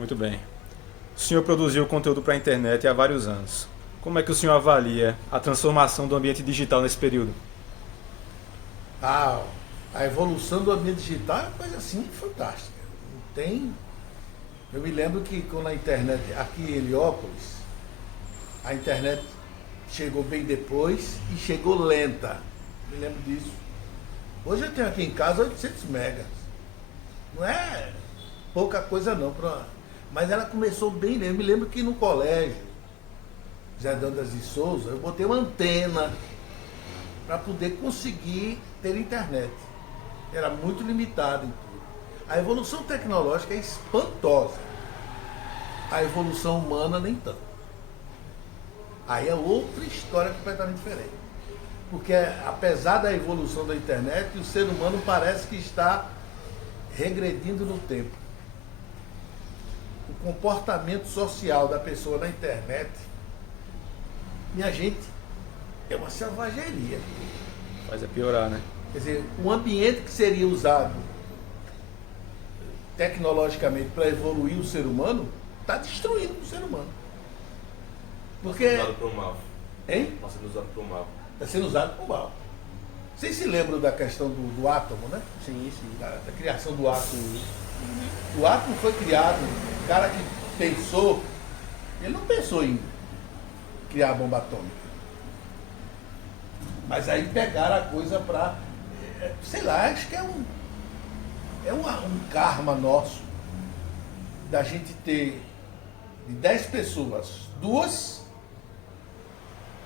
Muito bem. O senhor produziu conteúdo para a internet há vários anos. Como é que o senhor avalia a transformação do ambiente digital nesse período? A, a evolução do ambiente digital é uma coisa assim fantástica. Não tem. Eu me lembro que quando a internet, aqui em Heliópolis, a internet chegou bem depois e chegou lenta. Me lembro disso. Hoje eu tenho aqui em casa 800 megas. Não é pouca coisa não, mas ela começou bem lenta. Eu me lembro que no colégio, Zé Dantas de Souza, eu botei uma antena para poder conseguir ter internet. Era muito limitado em tudo. A evolução tecnológica é espantosa. A evolução humana nem tanto. Aí é outra história completamente diferente. Porque apesar da evolução da internet, o ser humano parece que está regredindo no tempo. O comportamento social da pessoa na internet, minha gente, é uma selvageria. Faz é piorar, né? Quer dizer, um ambiente que seria usado tecnologicamente para evoluir o ser humano, está destruindo o ser humano. Porque. Está sendo usado para o mal. Hein? Está sendo usado para o mal. Está sendo usado para o mal. Vocês se lembram da questão do átomo, né? Sim, sim. Da criação do átomo. O átomo foi criado, o cara que pensou, ele não pensou em criar a bomba atômica. Mas aí pegaram a coisa para, sei lá, acho que um karma nosso da gente ter de 10 pessoas, duas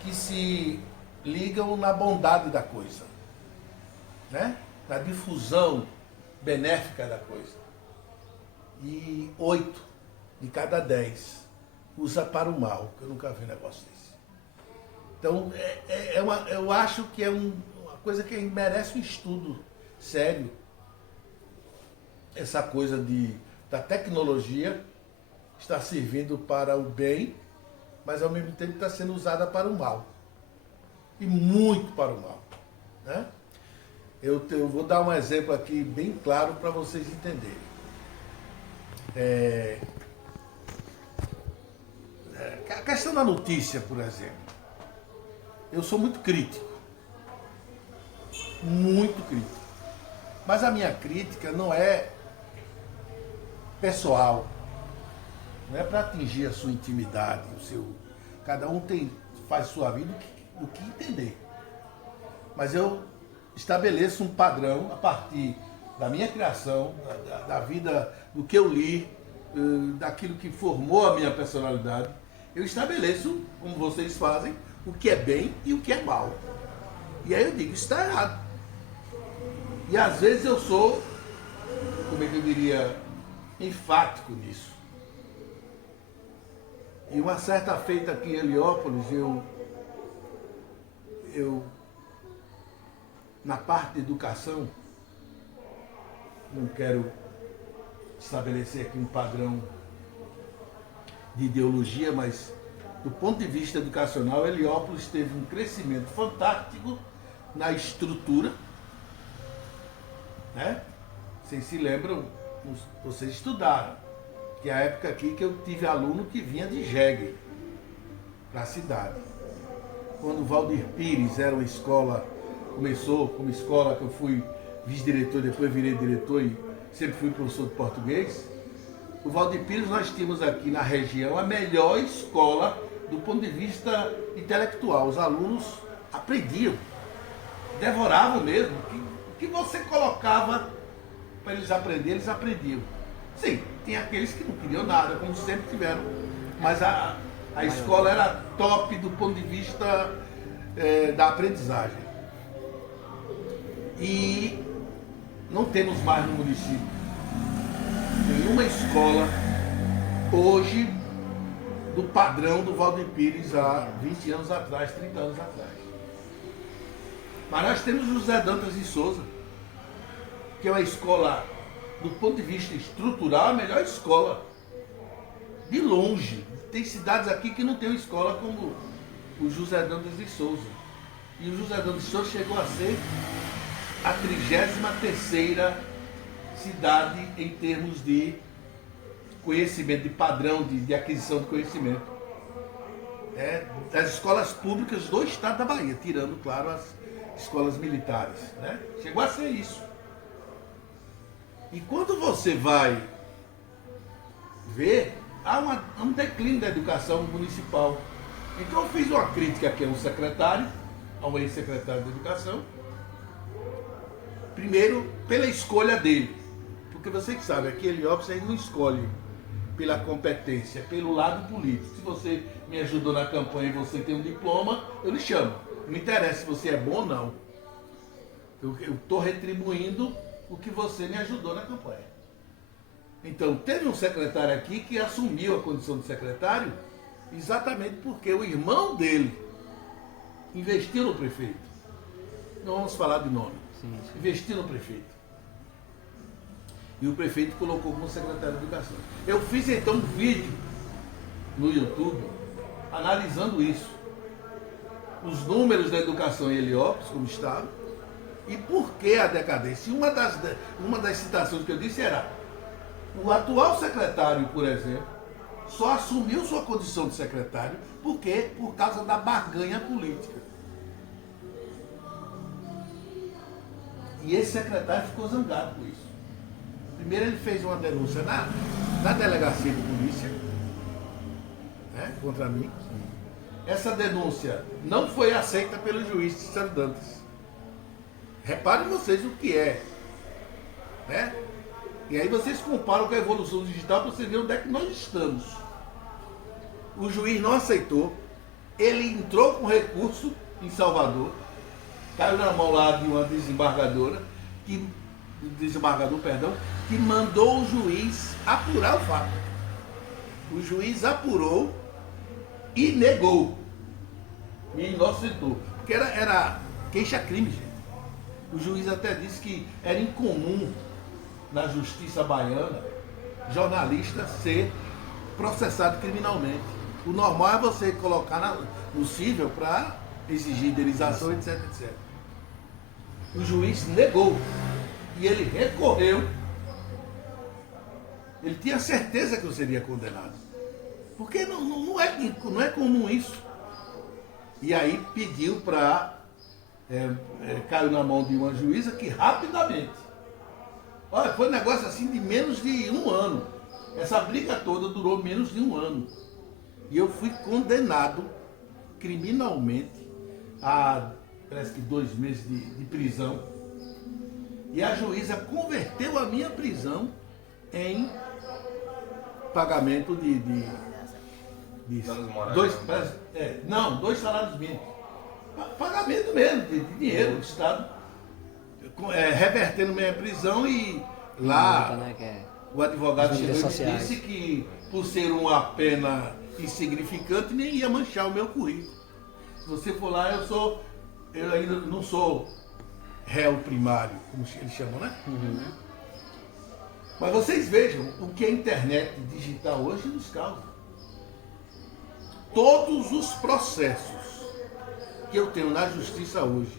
que se ligam na bondade da coisa, né? Na difusão benéfica da coisa. E 8 de cada 10 usa para o mal, que eu nunca vi um negócio desse. Então, eu acho que é uma coisa que merece um estudo sério. Essa coisa da tecnologia está servindo para o bem, mas ao mesmo tempo está sendo usada para o mal. E muito para o mal. Né? Eu vou dar um exemplo aqui bem claro para vocês entenderem. A questão da notícia, por exemplo. Eu sou muito crítico. Muito crítico. Mas a minha crítica não é pessoal. Não é para atingir a sua intimidade, cada um faz sua vida o que entender. Mas eu estabeleço um padrão a partir da minha criação, da vida, do que eu li, daquilo que formou a minha personalidade. Eu estabeleço, como vocês fazem, o que é bem e o que é mal. E aí eu digo, isso está errado. E às vezes eu sou, como é que eu diria, enfático nisso. E uma certa feita aqui em Heliópolis, eu na parte de educação, não quero estabelecer aqui um padrão de ideologia, mas do ponto de vista educacional, Heliópolis teve um crescimento fantástico na estrutura. Né? Vocês se lembram, vocês estudaram, que é a época aqui que eu tive aluno que vinha de Jegue para a cidade. Quando o Valdir Pires era uma escola, começou como escola que eu fui vice-diretor, depois virei diretor e sempre fui professor de português. O Valdir Pires, nós tínhamos aqui na região a melhor escola do ponto de vista intelectual. Os alunos aprendiam, devoravam mesmo. O que você colocava para eles aprenderem, eles aprendiam. Sim, tem aqueles que não queriam nada, como sempre tiveram. Mas a escola era top do ponto de vista da aprendizagem. E não temos mais no município nenhuma escola hoje do padrão do Valdir Pires há 20 anos atrás, 30 anos atrás. Mas nós temos o José Dantas de Souza, que é uma escola, do ponto de vista estrutural, a melhor escola. De longe. Tem cidades aqui que não tem uma escola como o José Dantas de Souza. E o José Dantas de Souza chegou a ser a 33ª cidade em termos de conhecimento, de padrão de aquisição de conhecimento. Das escolas públicas do estado da Bahia, tirando, claro, as escolas militares. Né? Chegou a ser isso. E quando você vai ver, há um declínio da educação municipal. Então eu fiz uma crítica aqui a um secretário, a um ex-secretário de Educação, primeiro pela escolha dele. Porque você que sabe, aqui em Heliópolis a gente não escolhe pela competência, pelo lado político. Se você me ajudou na campanha e você tem um diploma, eu lhe chamo. Não me interessa se você é bom ou não. Eu estou retribuindo o que você me ajudou na campanha. Então, teve um secretário aqui que assumiu a condição de secretário exatamente porque o irmão dele investiu no prefeito. Não vamos falar de nome. Sim. Investiu no prefeito. E o prefeito colocou como secretário de Educação. Eu fiz então um vídeo no YouTube analisando isso. Os números da educação em Heliópolis, como estava, e por que a decadência. E uma das citações que eu disse era: o atual secretário, por exemplo, só assumiu sua condição de secretário por causa da barganha política. E esse secretário ficou zangado com isso. Primeiro ele fez uma denúncia na delegacia de polícia, né, contra mim. Essa denúncia não foi aceita pelo juiz Cícero Dantas. Reparem vocês o que é. Né? E aí vocês comparam com a evolução digital para vocês verem onde é que nós estamos. O juiz não aceitou. Ele entrou com recurso em Salvador. Caiu na mão lá de uma desembargador, que mandou o juiz apurar o fato. O juiz apurou e negou. Me inocentou. Porque era queixa-crime, gente. O juiz até disse que era incomum na justiça baiana jornalista ser processado criminalmente. O normal é você colocar no cível para exigir indenização, etc, etc. O juiz negou. E ele recorreu. Ele tinha certeza que eu seria condenado. Porque não é comum isso. E aí pediu para... caiu na mão de uma juíza que rapidamente... Olha, foi um negócio assim de menos de um ano. Essa briga toda durou menos de um ano. E eu fui condenado criminalmente a, parece que 2 meses de prisão. E a juíza converteu a minha prisão em pagamento de 2 salários mínimos. Pagamento mesmo, de dinheiro. O Estado revertendo minha prisão e lá o advogado chegou e me disse que por ser uma pena insignificante nem ia manchar o meu currículo. Se você for lá, eu ainda não sou réu primário, como eles chamam, né? Uhum. Mas vocês vejam o que a internet digital hoje nos causa. Todos os processos que eu tenho na justiça hoje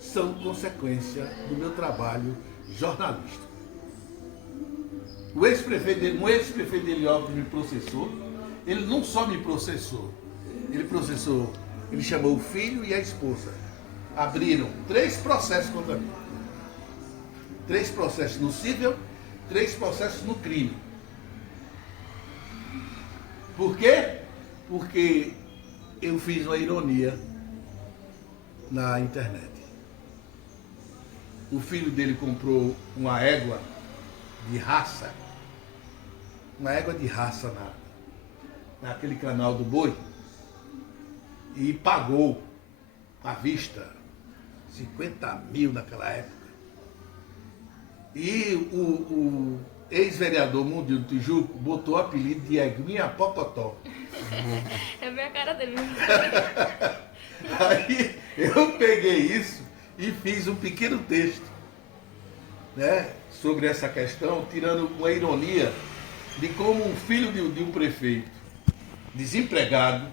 são consequência do meu trabalho jornalístico. Um ex-prefeito de Heliópolis me processou. Ele não só me processou, ele chamou o filho e a esposa. Abriram 3 processos contra mim. 3 processos no cível, 3 processos no crime. Por quê? Porque eu fiz uma ironia na internet. O filho dele comprou uma égua de raça, naquele canal do boi, e pagou à vista 50 mil naquela época. E o ex-vereador Mundinho do Tijuco botou o apelido de Eguinha Pocotó. É a minha cara dele. Aí eu peguei isso e fiz um pequeno texto, né, sobre essa questão, tirando uma ironia de como um filho de um prefeito desempregado,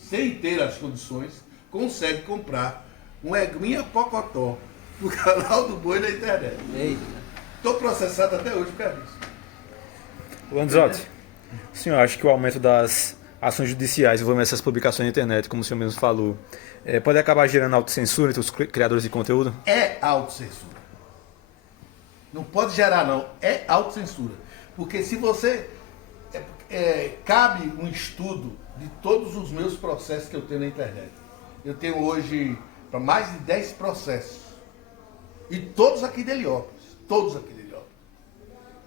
sem ter as condições, consegue comprar um Eguinha Pocotó no canal do boi na internet. Estou processado até hoje por causa disso. Lanzotti, o senhor acha que o aumento das ações judiciais envolvendo essas publicações na internet, como o senhor mesmo falou, pode acabar gerando autocensura entre os criadores de conteúdo? É autocensura. Não pode gerar, não. É autocensura. Porque se você. Cabe um estudo de todos os meus processos que eu tenho na internet. Eu tenho hoje para mais de 10 processos. E todos aqui de Heliópolis. Todos aqui de Heliópolis.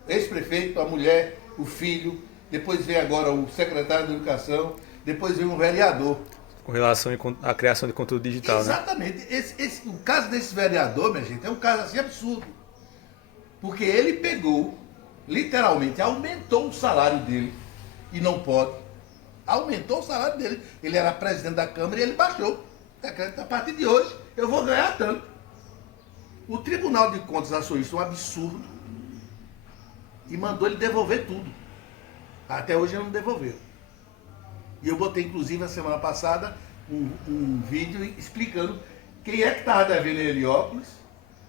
Ex-prefeito, a mulher, o filho, depois vem agora o secretário de Educação, depois vem um vereador. Com relação à criação de conteúdo digital, Exatamente. Né? O caso desse vereador, minha gente, é um caso assim absurdo. Porque ele pegou, literalmente, aumentou o salário dele, e não pode. Aumentou o salário dele. Ele era presidente da Câmara e ele baixou. A partir de hoje, eu vou ganhar tanto. O Tribunal de Contas achou isso um absurdo e mandou ele devolver tudo. Até hoje ele não devolveu. E eu botei, inclusive, a semana passada, um vídeo explicando quem é que estava devendo em Heliópolis.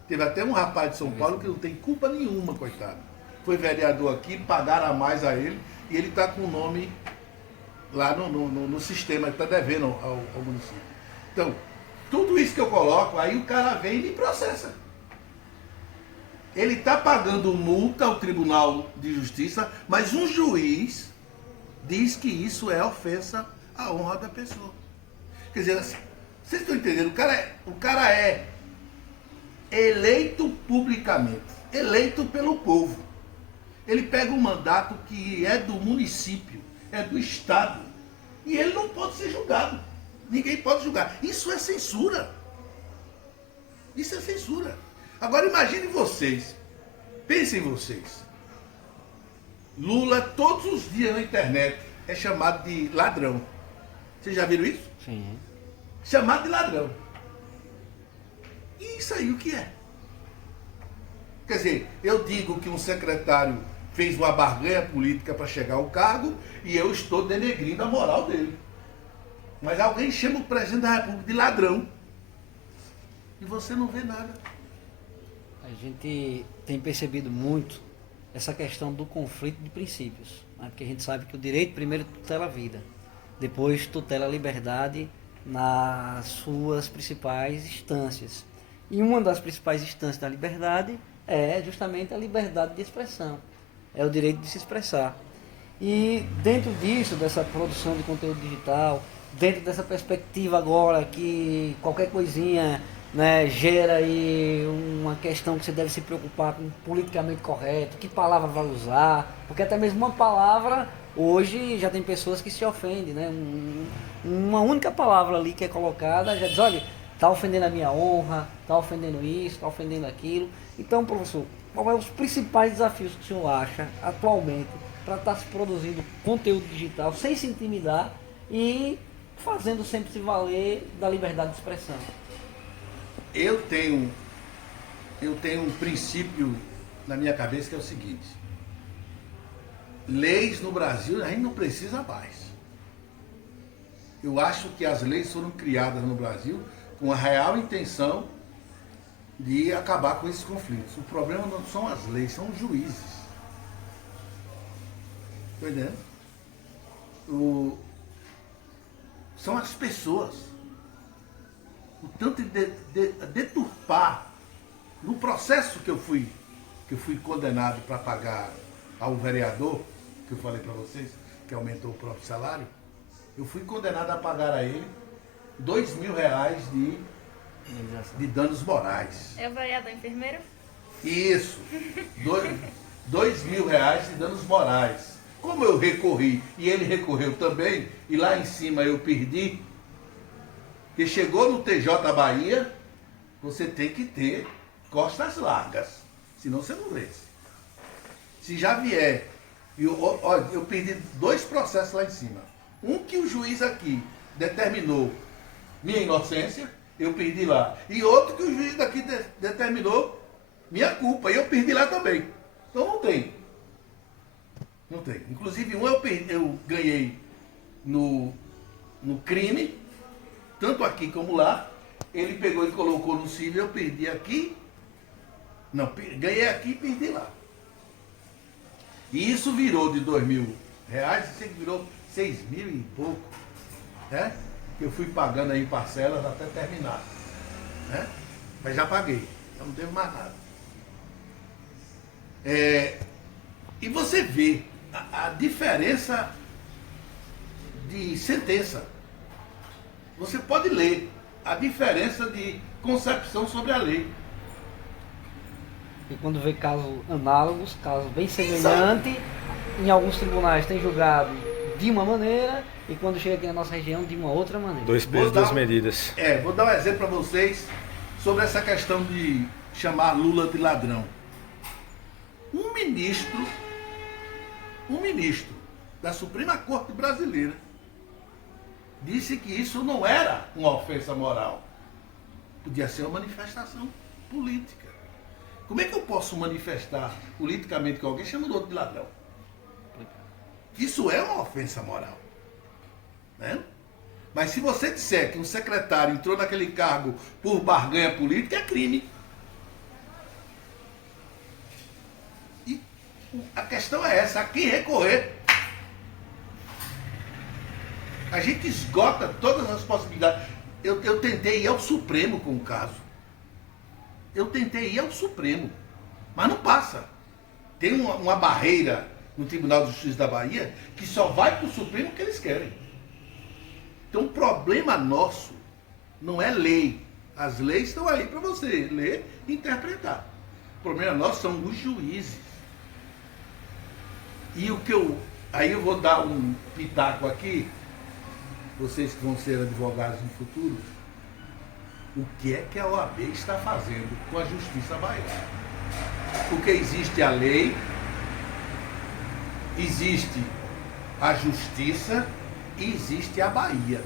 Teve até um rapaz de São Paulo que não tem culpa nenhuma, coitado. Foi vereador aqui, pagaram a mais a ele, e ele está com o nome lá no sistema, ele está devendo ao município. Então, tudo isso que eu coloco, aí o cara vem e me processa. Ele está pagando multa ao Tribunal de Justiça, mas um juiz diz que isso é ofensa à honra da pessoa. Quer dizer, assim, vocês estão entendendo? O cara é eleito publicamente, eleito pelo povo. Ele pega um mandato que é do município, é do Estado, e ele não pode ser julgado. Ninguém pode julgar. Isso é censura. Isso é censura. Agora imagine vocês, pensem vocês. Lula todos os dias na internet é chamado de ladrão. Vocês já viram isso? Sim. Chamado de ladrão. E isso aí o que é? Quer dizer, eu digo que um secretário fez uma barganha política para chegar ao cargo e eu estou denegrindo a moral dele. Mas alguém chama o presidente da República de ladrão e você não vê nada. A gente tem percebido muito essa questão do conflito de princípios, né? Porque a gente sabe que o direito primeiro tutela a vida, depois tutela a liberdade nas suas principais instâncias. E uma das principais instâncias da liberdade é justamente a liberdade de expressão, é o direito de se expressar. E dentro disso, dessa produção de conteúdo digital, dentro dessa perspectiva agora que qualquer coisinha, né, gera aí uma questão que você deve se preocupar com o politicamente correto, que palavra vai usar, porque até mesmo uma palavra, hoje já tem pessoas que se ofendem, né? Uma única palavra ali que é colocada, já diz, olha, está ofendendo a minha honra, está ofendendo isso, está ofendendo aquilo. Então, professor, quais são os principais desafios que o senhor acha atualmente para estar se produzindo conteúdo digital sem se intimidar e fazendo sempre se valer da liberdade de expressão? Eu tenho um princípio na minha cabeça que é o seguinte: leis no Brasil a gente não precisa mais. Eu acho que as leis foram criadas no Brasil com a real intenção de acabar com esses conflitos. O problema não são as leis, são os juízes. Está entendendo? São as pessoas. O tanto de deturpar. No processo que eu fui condenado para pagar ao vereador, que eu falei para vocês, que aumentou o próprio salário, eu fui condenado a pagar a ele R$ 2.000 de danos morais. É o vereador enfermeiro? Isso. R$ 2.000 de danos morais. Como eu recorri e ele recorreu também, e lá em cima eu perdi, que chegou no TJ Bahia, você tem que ter costas largas, senão você não vence. Se já vier, eu perdi 2 processos lá em cima. Um que o juiz aqui determinou minha inocência, eu perdi lá. E outro que o juiz daqui determinou minha culpa, e eu perdi lá também. Então não tem. Não tem. Inclusive um eu ganhei no crime, tanto aqui como lá. Ele pegou e colocou no civil, eu perdi aqui. Não, ganhei aqui e perdi lá. E isso virou de R$ 2.000, isso virou 6.000 e pouco, né? Que eu fui pagando aí em parcelas até terminar, né? Mas já paguei, eu não devo mais nada. E você vê a diferença de sentença. Você pode ler a diferença de concepção sobre a lei. E quando vê casos análogos, casos bem semelhantes, em alguns tribunais tem julgado de uma maneira e quando chega aqui na nossa região de uma outra maneira. Dois pesos, duas medidas. Vou dar um exemplo para vocês sobre essa questão de chamar Lula de ladrão. Um ministro da Suprema Corte Brasileira disse que isso não era uma ofensa moral. Podia ser uma manifestação política. Como é que eu posso manifestar politicamente com alguém chamando outro de ladrão? Isso é uma ofensa moral, né? Mas se você disser que um secretário entrou naquele cargo por barganha política, é crime. E a questão é essa, a quem recorrer. A gente esgota todas as possibilidades. Eu tentei ir ao Supremo com o caso. Eu tentei ir ao Supremo, mas não passa. Tem uma barreira no Tribunal de Justiça da Bahia que só vai para o Supremo que eles querem. Então o problema nosso não é lei. As leis estão aí para você ler e interpretar. O problema nosso são os juízes. E aí eu vou dar um pitaco aqui, vocês que vão ser advogados no futuro, o que é que a OAB está fazendo com a Justiça baiana? Porque existe a lei, existe a Justiça e existe a Bahia.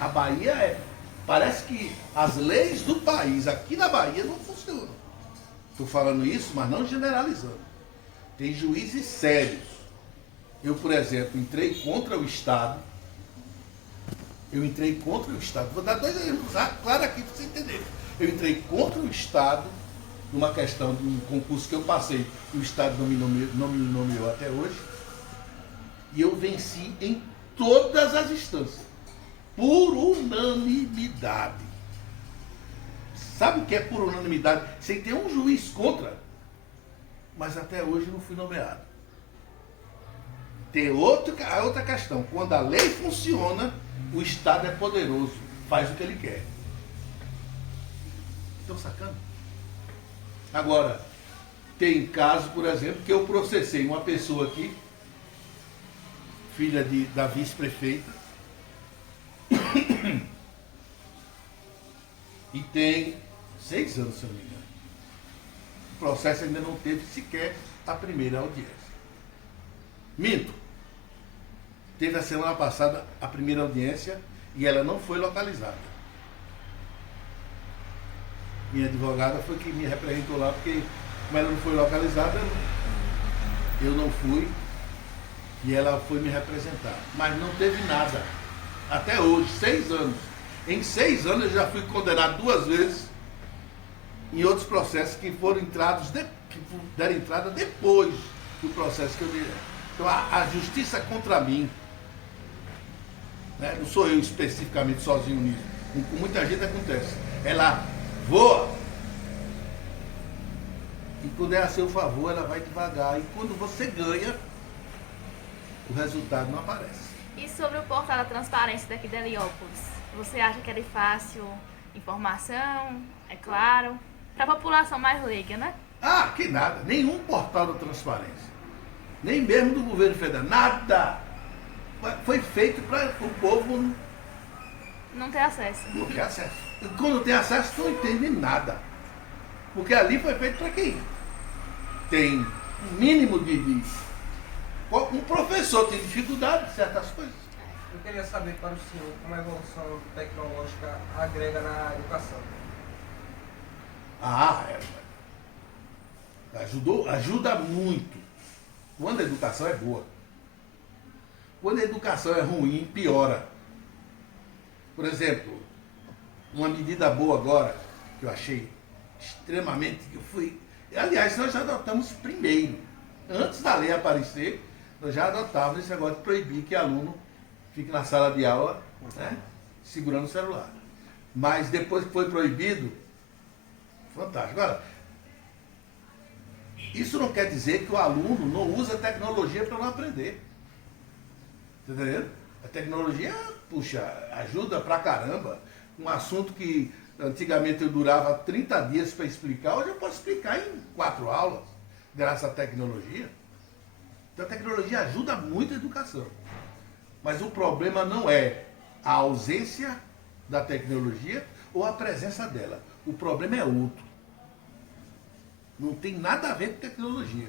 A Bahia parece que as leis do país aqui na Bahia não funcionam. Estou falando isso, mas não generalizando. Tem juízes sérios. Eu, por exemplo, entrei contra o Estado. Vou dar dois exemplos claro aqui para você entender. Eu entrei contra o Estado numa questão de um concurso que eu passei e o Estado não me nomeou até hoje. E eu venci em todas as instâncias. Por unanimidade. Sabe o que é por unanimidade? Sem ter um juiz contra. Mas até hoje não fui nomeado. Tem a outra questão. Quando a lei funciona, o Estado é poderoso, faz o que ele quer. Estão sacando? Agora, tem caso, por exemplo, que eu processei uma pessoa aqui, filha da vice-prefeita, e tem 6 anos, se eu não me engano. O processo ainda não teve sequer a primeira audiência. Minto. Teve a semana passada a primeira audiência e ela não foi localizada. Minha advogada foi que me representou lá, porque como ela não foi localizada, eu não fui e ela foi me representar. Mas não teve nada. Até hoje, 6 anos. Em 6 anos eu já fui condenado 2 vezes em outros processos que foram que deram entrada depois do processo que eu dei. Então a justiça contra mim, né? Não sou eu especificamente sozinho nisso. Com muita gente acontece. Ela voa. E quando é a seu favor, ela vai devagar. E quando você ganha, o resultado não aparece. E sobre o portal da transparência daqui de Heliópolis, você acha que é de fácil informação? É claro. Para a população mais leiga, né? Ah, que nada. Nenhum portal da transparência. Nem mesmo do governo federal. Nada. Foi feito para o povo não ter acesso. não ter acesso. E quando tem acesso, não entende nada. Porque ali foi feito para quem tem um mínimo de... Um professor tem dificuldade de certas coisas. Eu queria saber para o senhor como a evolução tecnológica agrega na educação. Ajuda muito. Quando a educação é boa. Quando a educação é ruim, piora. Por exemplo, uma medida boa agora, que eu achei extremamente, aliás, nós adotamos primeiro. Antes da lei aparecer, nós já adotávamos esse negócio de proibir que aluno fique na sala de aula, né, segurando o celular. Mas depois que foi proibido, fantástico. Agora, isso não quer dizer que o aluno não usa a tecnologia para não aprender. Tá entendendo? A tecnologia, puxa, ajuda pra caramba. Um assunto que antigamente eu durava 30 dias para explicar, hoje eu posso explicar em 4 aulas, graças à tecnologia. Então a tecnologia ajuda muito a educação. Mas o problema não é a ausência da tecnologia ou a presença dela. O problema é outro. Não tem nada a ver com tecnologia.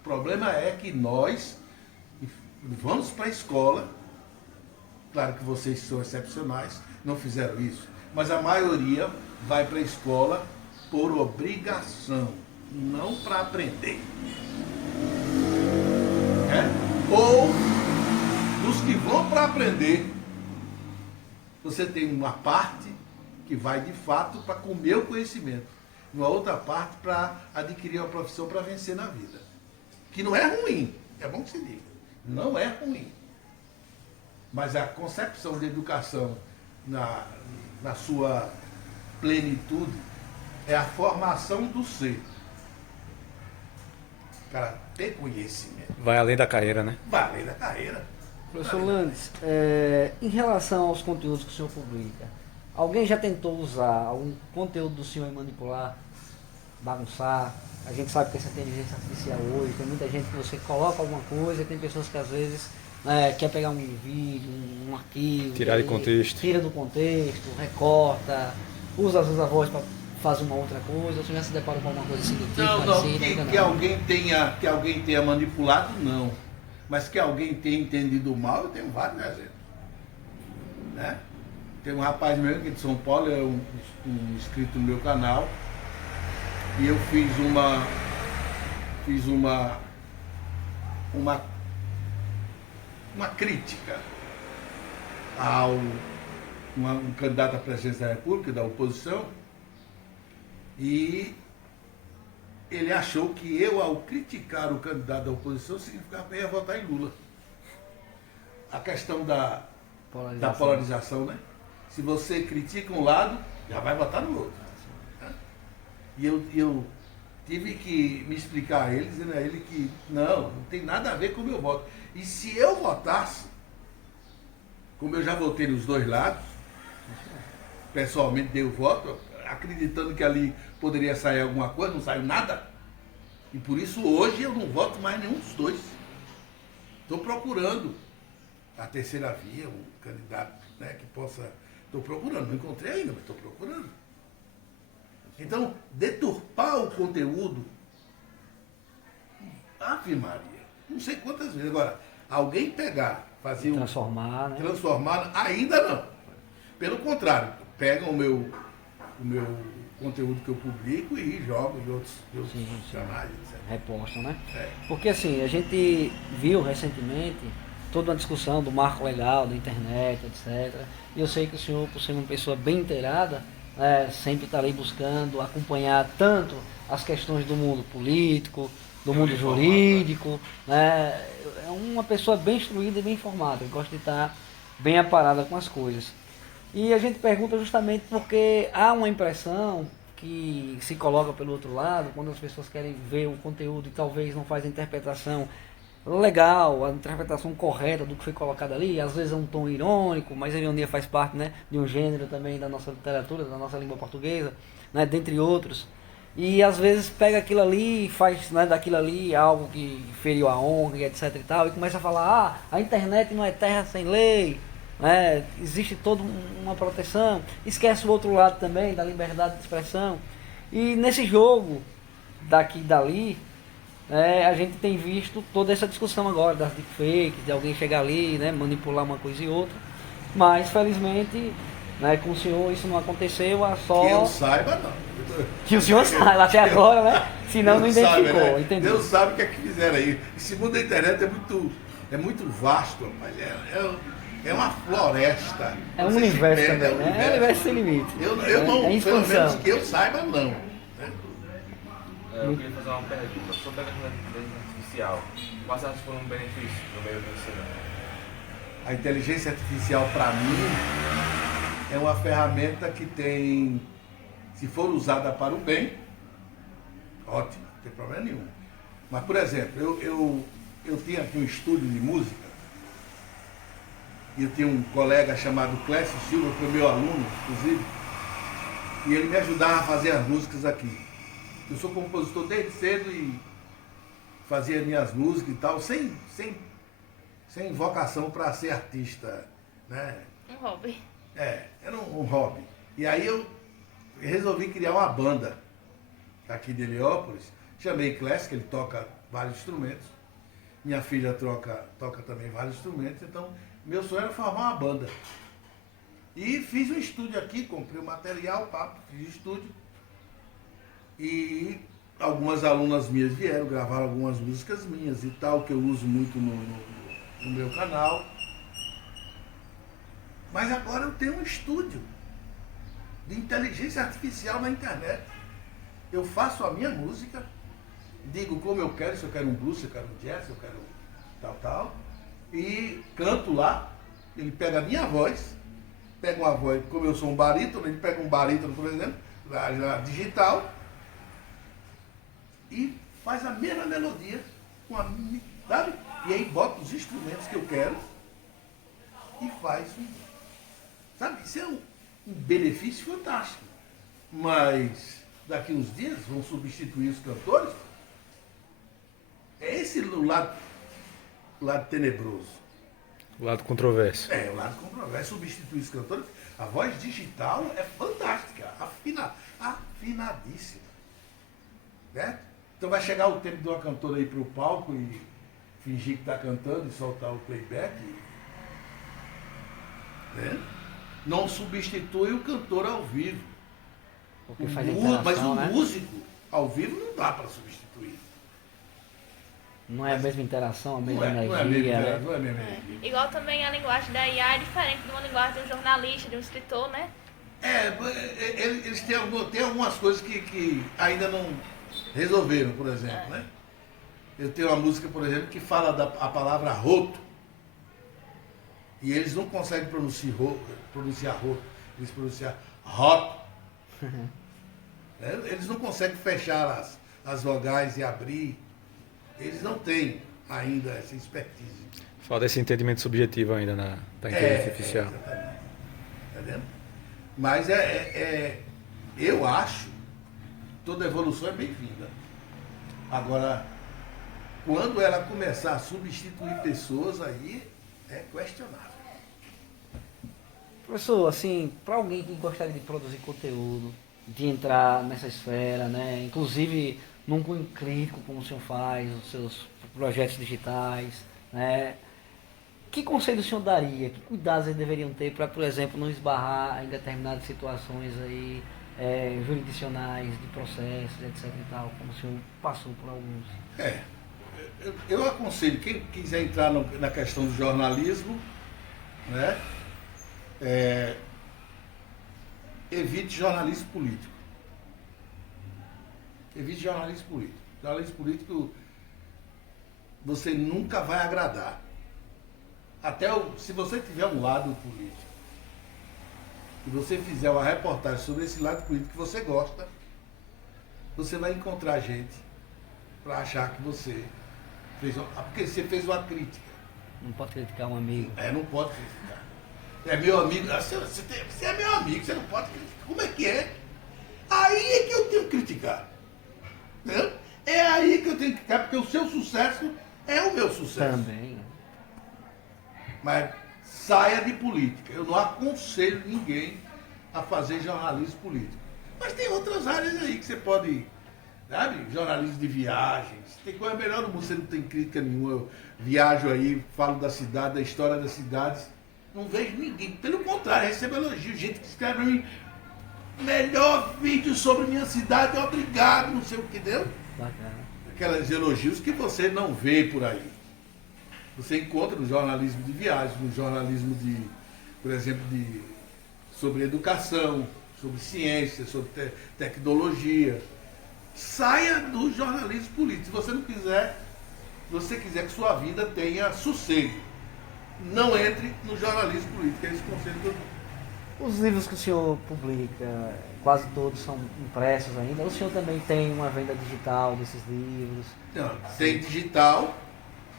O problema é que nós vamos para a escola, claro que vocês são excepcionais, não fizeram isso, mas a maioria vai para a escola por obrigação, não para aprender. Ou, dos que vão para aprender, você tem uma parte que vai de fato para comer o conhecimento, uma outra parte para adquirir uma profissão para vencer na vida. Que não é ruim, é bom que se diga, não é ruim. Mas a concepção de educação na sua plenitude é a formação do ser. O cara ter conhecimento. Vai além da carreira, né? Vai além da carreira. Professor Landes, em relação aos conteúdos que o senhor publica, alguém já tentou usar algum conteúdo do senhor e manipular, bagunçar? A gente sabe que essa inteligência artificial hoje, tem muita gente que você coloca alguma coisa, e tem pessoas que às vezes quer pegar um vídeo, um arquivo, Tirar de contexto. Tira do contexto, recorta, usa às vezes a voz para fazer uma outra coisa. O senhor já se deparou com alguma coisa assim do tipo? Não, que alguém tenha manipulado, não. Mas que alguém tenha entendido mal, eu tenho vários exemplos. Né? Tem um rapaz meu aqui de São Paulo, é um inscrito no meu canal, e eu fiz uma crítica ao um candidato à presidência da República, da oposição, e ele achou que eu, ao criticar o candidato da oposição, significava que eu ia votar em Lula. A questão da polarização, né? Se você critica um lado, já vai votar no outro. Né? E eu tive que me explicar a ele, dizendo a ele que não tem nada a ver com o meu voto. E se eu votasse, como eu já votei nos dois lados, pessoalmente dei o voto, acreditando que ali poderia sair alguma coisa, não saiu nada. E por isso hoje eu não voto mais nenhum dos dois. Estou procurando a terceira via, um candidato, né, que possa... Estou procurando, não encontrei ainda, mas estou procurando. Então, deturpar o conteúdo, Ave Maria, não sei quantas vezes. Agora, alguém pegar, fazer transformar, né? Transformar, ainda não. Pelo contrário, pegam o meu conteúdo que eu publico e jogam em outros canais, etc. Repostam, né? É. Porque assim, a gente viu recentemente toda uma discussão do marco legal da internet, etc. E eu sei que o senhor, por ser uma pessoa bem inteirada, sempre está ali buscando acompanhar tanto as questões do mundo político, do mundo jurídico, né? É uma pessoa bem instruída e bem informada, que gosta de estar bem aparada com as coisas. E a gente pergunta justamente porque há uma impressão que se coloca pelo outro lado, quando as pessoas querem ver o conteúdo e talvez não faz a interpretação legal, a interpretação correta do que foi colocado ali, às vezes é um tom irônico, mas a ironia faz parte, né, de um gênero também da nossa literatura, da nossa língua portuguesa, né, dentre outros. E às vezes pega aquilo ali e faz, né, daquilo ali algo que feriu a honra, etc e tal, e começa a falar, a internet não é terra sem lei, né, existe toda uma proteção, esquece o outro lado também, da liberdade de expressão. E nesse jogo, daqui e dali, a gente tem visto toda essa discussão agora das deepfakes, de alguém chegar ali, né, manipular uma coisa e outra, mas felizmente, né, com o senhor isso não aconteceu, só... Que eu saiba, não. Que o senhor saiba até agora, né? Senão não identificou, sabe, né? entendeu? Deus sabe o que é que fizeram aí. Esse mundo da internet é muito vasto, rapaz. É uma floresta. É um Você universo se perde, também, né? É um universo sem limite. Eu não, é pelo expansão. menos que eu saiba, não. Eu queria fazer uma pergunta sobre a inteligência artificial. Quais você acha que foi um benefício no meio do ensino? A inteligência artificial, para mim, é uma ferramenta que tem, se for usada para o bem, ótimo, não tem problema nenhum. Mas, por exemplo, eu tinha aqui um estúdio de música, e eu tinha um colega chamado Clécio Silva, que foi meu aluno, inclusive, e ele me ajudava a fazer as músicas aqui. Eu sou compositor desde cedo e fazia minhas músicas e tal, sem vocação para ser artista, né? Um hobby. Era um hobby. E aí eu resolvi criar uma banda aqui de Heliópolis, chamei Clécio, que ele toca vários instrumentos, minha filha toca também vários instrumentos, então meu sonho era formar uma banda. E fiz um estúdio aqui, comprei o material, fiz estúdio. E algumas alunas minhas vieram, gravaram algumas músicas minhas e tal, que eu uso muito no meu canal. Mas agora eu tenho um estúdio de inteligência artificial na internet. Eu faço a minha música, digo como eu quero, se eu quero um blues, se eu quero um jazz, se eu quero tal, e canto lá, ele pega a minha voz, pega uma voz, como eu sou um barítono, ele pega um barítono, por exemplo, na digital, e faz a mesma melodia, sabe? E aí bota os instrumentos que eu quero e faz sabe? Isso é um benefício fantástico. Mas daqui uns dias vão substituir os cantores. É esse o lado tenebroso. O lado controverso. O lado controverso, substituir os cantores. A voz digital é fantástica, afinadíssima. Né? Então vai chegar o tempo de uma cantora ir para o palco e fingir que está cantando e soltar o playback. Né? Não substitui o cantor ao vivo. Porque faz Mas interação, o né? músico ao vivo não dá para substituir. Não é a mesma interação, a mesma Não é energia, mesmo, né? não é mesmo energia. Igual também a linguagem da IA é diferente de uma linguagem de um jornalista, de um escritor, né? Eles têm algumas coisas que ainda não resolveram, por exemplo, né? Eu tenho uma música, por exemplo, que fala a palavra roto. E eles não conseguem pronunciar roto, eles pronunciam roto. Eles não conseguem fechar as vogais e abrir. Eles não têm ainda essa expertise. Falta esse entendimento subjetivo ainda da inteligência artificial. Exatamente. Tá vendo? Mas eu acho que toda evolução é bem-vinda. Agora, quando ela começar a substituir pessoas, aí é questionável. Professor, assim, para alguém que gostaria de produzir conteúdo, de entrar nessa esfera, né? Inclusive num cunho crítico, como o senhor faz, os seus projetos digitais, né? Que conselho o senhor daria? Que cuidados eles deveriam ter para, por exemplo, não esbarrar em determinadas situações aí, jurisdicionais, de processos, etc e tal, como o senhor passou por alguns? Eu aconselho, quem quiser entrar na questão do jornalismo, né? Evite jornalismo político. Evite jornalismo político. Jornalismo político você nunca vai agradar. Se você tiver um lado político e você fizer uma reportagem sobre esse lado político que você gosta, você vai encontrar gente para achar que você fez porque você fez uma crítica. Não pode criticar um amigo. Não pode criticar. É meu amigo. Você é meu amigo, você não pode criticar. Como é que é? Aí é que eu tenho que criticar. Entendeu? É aí que eu tenho que criticar, porque o seu sucesso é o meu sucesso. Também. Mas saia de política. Eu não aconselho ninguém a fazer jornalismo político. Mas tem outras áreas aí que você pode, sabe? Jornalismo de viagens. Tem coisa melhor no mundo, você não tem crítica nenhuma. Eu viajo aí, falo da cidade, da história das cidades. Não vejo ninguém. Pelo contrário, recebo elogio. Gente que escreve pra mim, melhor vídeo sobre minha cidade, obrigado, não sei o que deu. Bacana. Aqueles elogios que você não vê por aí. Você encontra no jornalismo de viagens, no jornalismo por exemplo, sobre educação, sobre ciência, sobre tecnologia. Saia do jornalismo político. Se você não quiser se você quiser que sua vida tenha sossego. Não entre no jornalismo político, é esse conselho que eu dou. Os livros que o senhor publica, quase todos são impressos ainda. O senhor também tem uma venda digital desses livros? Não, tem digital,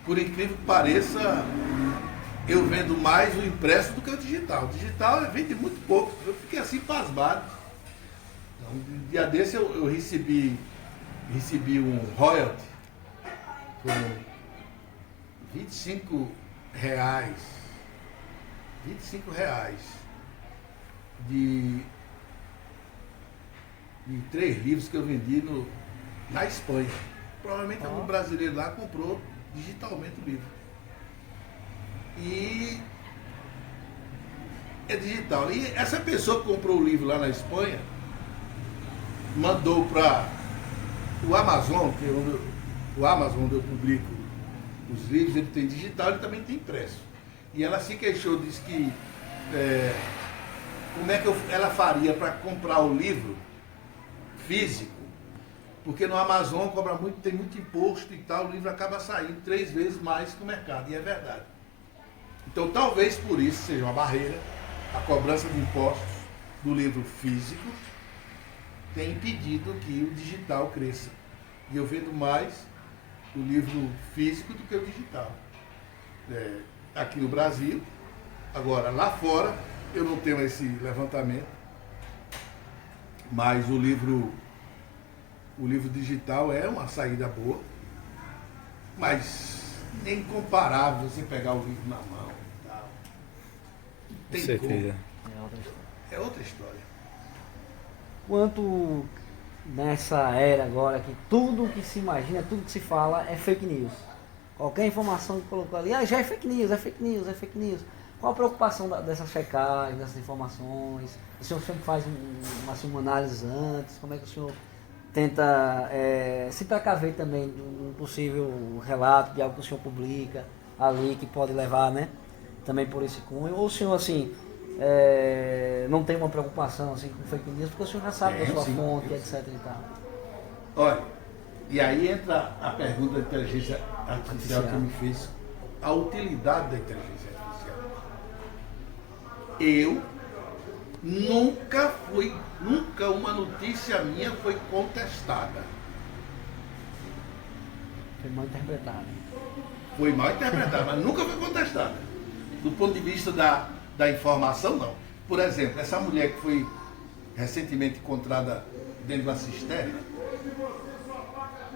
por incrível que pareça, eu vendo mais o impresso do que o digital. O digital vende muito pouco, eu fiquei assim pasmado. Um dia desse eu recebi um royalty por R$ 25 reais de 3 livros que eu vendi na Espanha. Provavelmente algum brasileiro lá comprou digitalmente o livro. E é digital. E essa pessoa que comprou o livro lá na Espanha mandou para o Amazon, que é o Amazon onde eu publico os livros, ele tem digital, ele também tem impresso. E ela se queixou, disse que como é que ela faria para comprar o livro físico, porque no Amazon cobra muito, tem muito imposto e tal, o livro acaba saindo 3 vezes mais que o mercado, e é verdade. Então talvez por isso seja uma barreira, a cobrança de impostos do livro físico tem impedido que o digital cresça. E eu vendo mais o livro físico do que o digital. Aqui no Brasil, agora lá fora, eu não tenho esse levantamento, mas o livro digital é uma saída boa, mas nem comparável você pegar o livro na mão e tal. Não tem Com certeza. como. É outra história. Quanto nessa era agora que tudo que se imagina, tudo que se fala é fake news. Qualquer informação que colocou ali, já é fake news, é fake news, é fake news. Qual a preocupação dessa checagem, dessas informações? O senhor sempre faz uma análise antes? Como é que o senhor tenta se precaver também de um possível relato, de algo que o senhor publica ali, que pode levar, né, também por esse cunho? Ou o senhor, assim, não tem uma preocupação assim, com fake news, porque o senhor já sabe da sua fonte, etc. e tal? Olha, e aí entra a pergunta da inteligência artificial que me fez, a utilidade da inteligência artificial. Eu nunca uma notícia minha foi contestada. Foi mal interpretado. Foi mal interpretada, mas nunca foi contestada. Do ponto de vista da informação, não. Por exemplo, essa mulher que foi recentemente encontrada dentro de uma cisterna,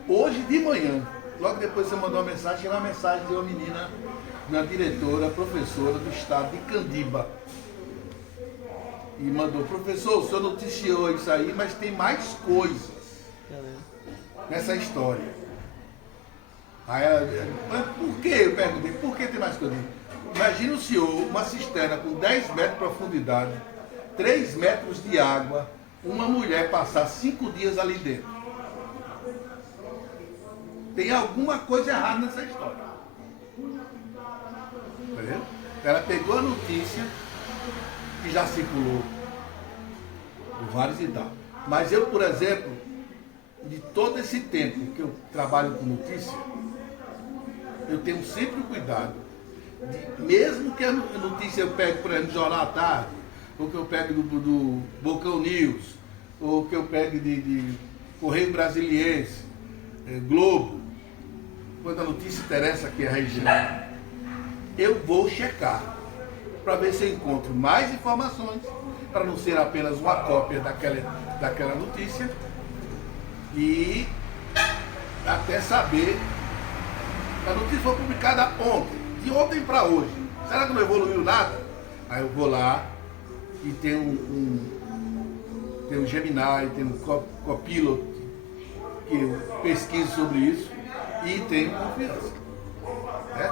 hoje de manhã, logo depois você mandou uma mensagem, chegou uma mensagem de uma menina, uma diretora, professora do estado de Candiba. E mandou: professor, o senhor noticiou isso aí, mas tem mais coisas nessa história. Aí ela, mas por que? Eu perguntei, por que tem mais coisas? Imagina o senhor, uma cisterna com 10 metros de profundidade, 3 metros de água, uma mulher passar 5 dias ali dentro. Tem alguma coisa errada nessa história. Entendeu? Ela pegou a notícia que já circulou por vários e tal. Mas eu, por exemplo, de todo esse tempo que eu trabalho com notícia, eu tenho sempre o cuidado de, mesmo que a notícia eu pegue, por exemplo, do Jornal à Tarde, ou que eu pegue do Bocão News, ou que eu pegue de Correio Brasiliense, Globo, quando a notícia interessa aqui a região, eu vou checar para ver se eu encontro mais informações, para não ser apenas uma cópia daquela notícia, e até saber. A notícia foi publicada ontem, de ontem para hoje. Será que não evoluiu nada? Aí eu vou lá e tem um Gemini, tem um Copilot, que eu pesquiso sobre isso e tenho confiança. Né?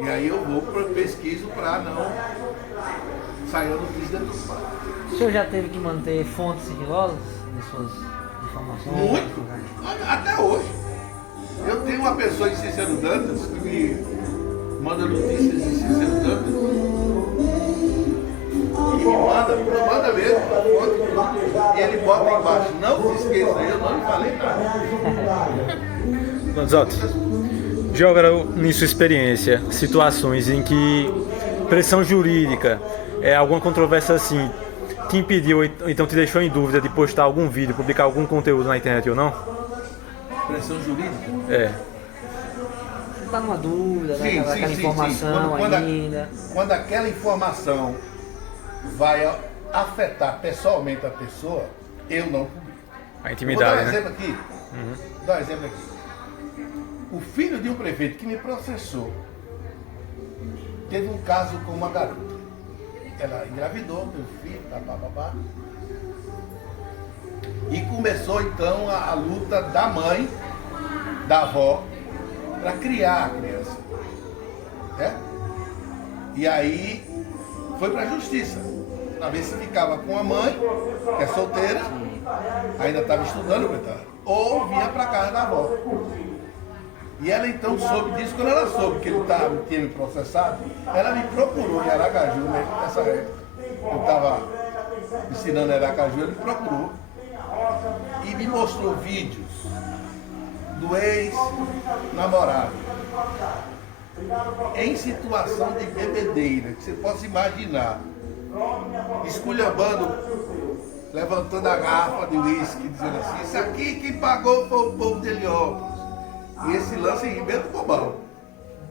E aí eu vou pesquiso para não sair a notícia dentro do mar. O senhor já teve que manter fontes sigilosas nas suas informações? Muito, até hoje. Eu tenho uma pessoa em Cícero Dantas que me manda notícias de Cícero Dantas e me manda mesmo a foto, e ele bota embaixo: não se esqueça, eu não lhe falei nada. Manzotti, Já houveram, em sua experiência, situações em que pressão jurídica, alguma controvérsia assim, te impediu ou então te deixou em dúvida de postar algum vídeo, publicar algum conteúdo na internet ou não? Pressão jurídica? É. Tá numa dúvida, né? Aquela informação ainda. Quando aquela informação vai afetar pessoalmente a pessoa, eu não publico. A intimidade, Vou dar um né? exemplo aqui. Vou dar um exemplo aqui. O filho de um prefeito que me processou teve um caso com uma garota. Ela engravidou, teve filho, papapá. E começou então a luta da mãe, da avó, para criar a criança. Né? E aí foi para a justiça, para ver se ficava com a mãe, que é solteira, ainda estava estudando, coitada, ou vinha para casa da avó. E ela então soube disso, quando ela soube que ele tinha me processado, ela me procurou em Aracaju, né? Nessa época. Eu estava ensinando Aracaju, ele me procurou e me mostrou vídeos do ex-namorado em situação de bebedeira, que você possa imaginar, esculhambando, levantando a garrafa de uísque, dizendo assim, isso aqui quem pagou foi o povo de Heliópolis. E esse lance em Ribeiro do Pombal.